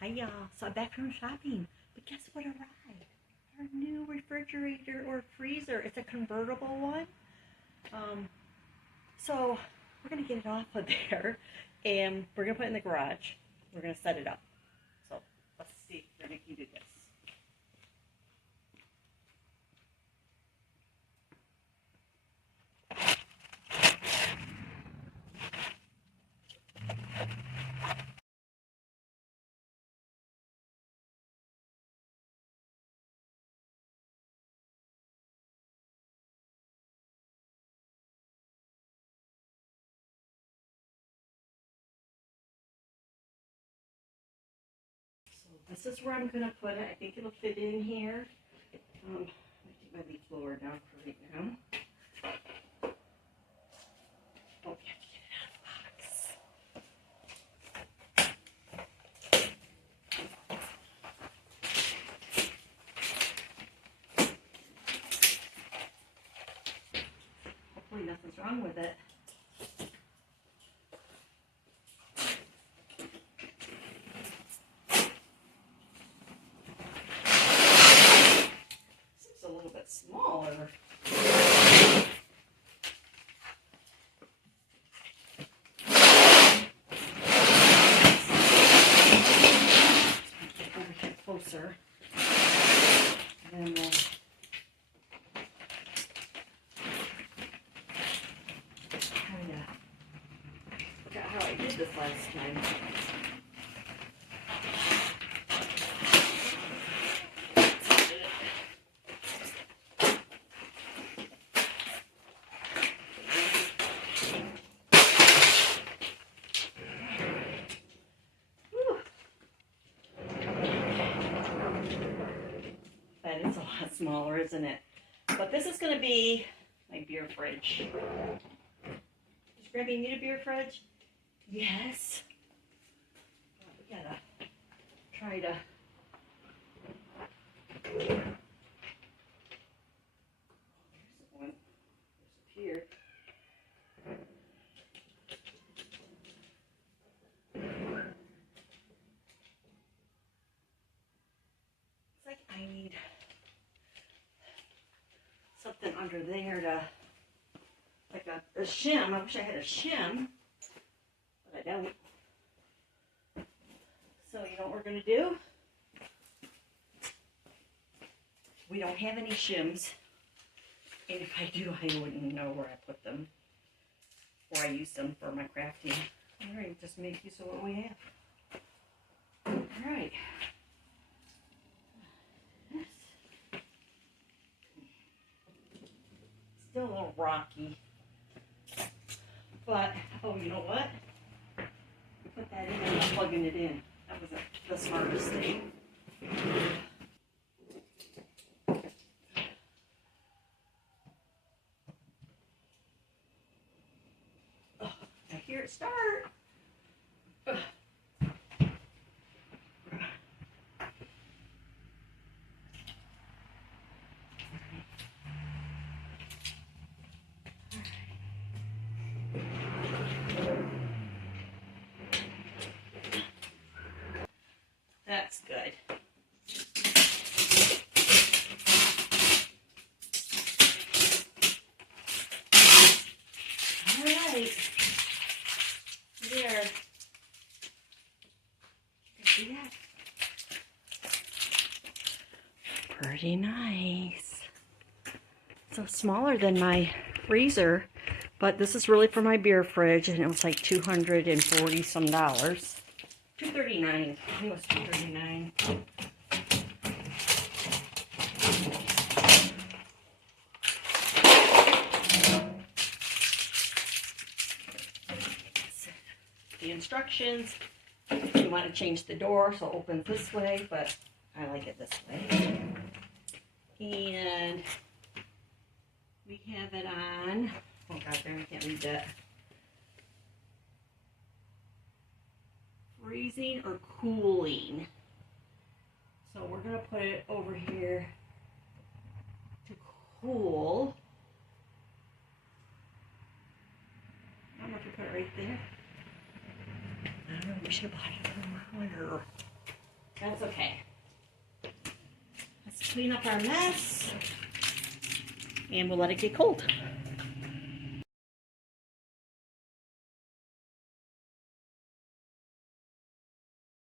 Hi y'all, so I'm back from shopping, but guess what arrived? Our new refrigerator or freezer. It's a convertible one. So we're gonna get it off of there and we're gonna put it in the garage. We're gonna set it up. So let's see if we're gonna do this. This is where I'm going to put it. I think it'll fit in here. Let me take my leaf blower down for right now. Oh, we have to get it out of the box. Hopefully nothing's wrong with it. A little bit smaller. Get over here closer. And then we'll forgot how I did this last time. That is a lot smaller, isn't it? But this is going to be my beer fridge. Does Grammy need a beer fridge? Yes. Well, we gotta try to. There's one. There's up here. It's like I need something under there to, like a shim. I wish I had a shim, but I don't. So you know what we're going to do? We don't have any shims, and if I do, I wouldn't know where I put them, or I use them for my crafting. All right, just make use of what we have. All right. Still a little rocky, but oh, you know what? Put that in and I'm plugging it in. That was the smartest thing. Oh, I hear it start. That's good. All right. There. See that? Pretty nice. So smaller than my freezer, but this is really for my beer fridge, and it was like $240 some. $239. I think it was $239. The instructions. You want to change the door so it opens this way, but I like it this way. And we have it on. Oh God, I can't read that. Freezing or cooling. So we're going to put it over here to cool. I don't know if you put it right there. I don't know, we should have bought it from earlier. That's okay. Let's clean up our mess. And we'll let it get cold.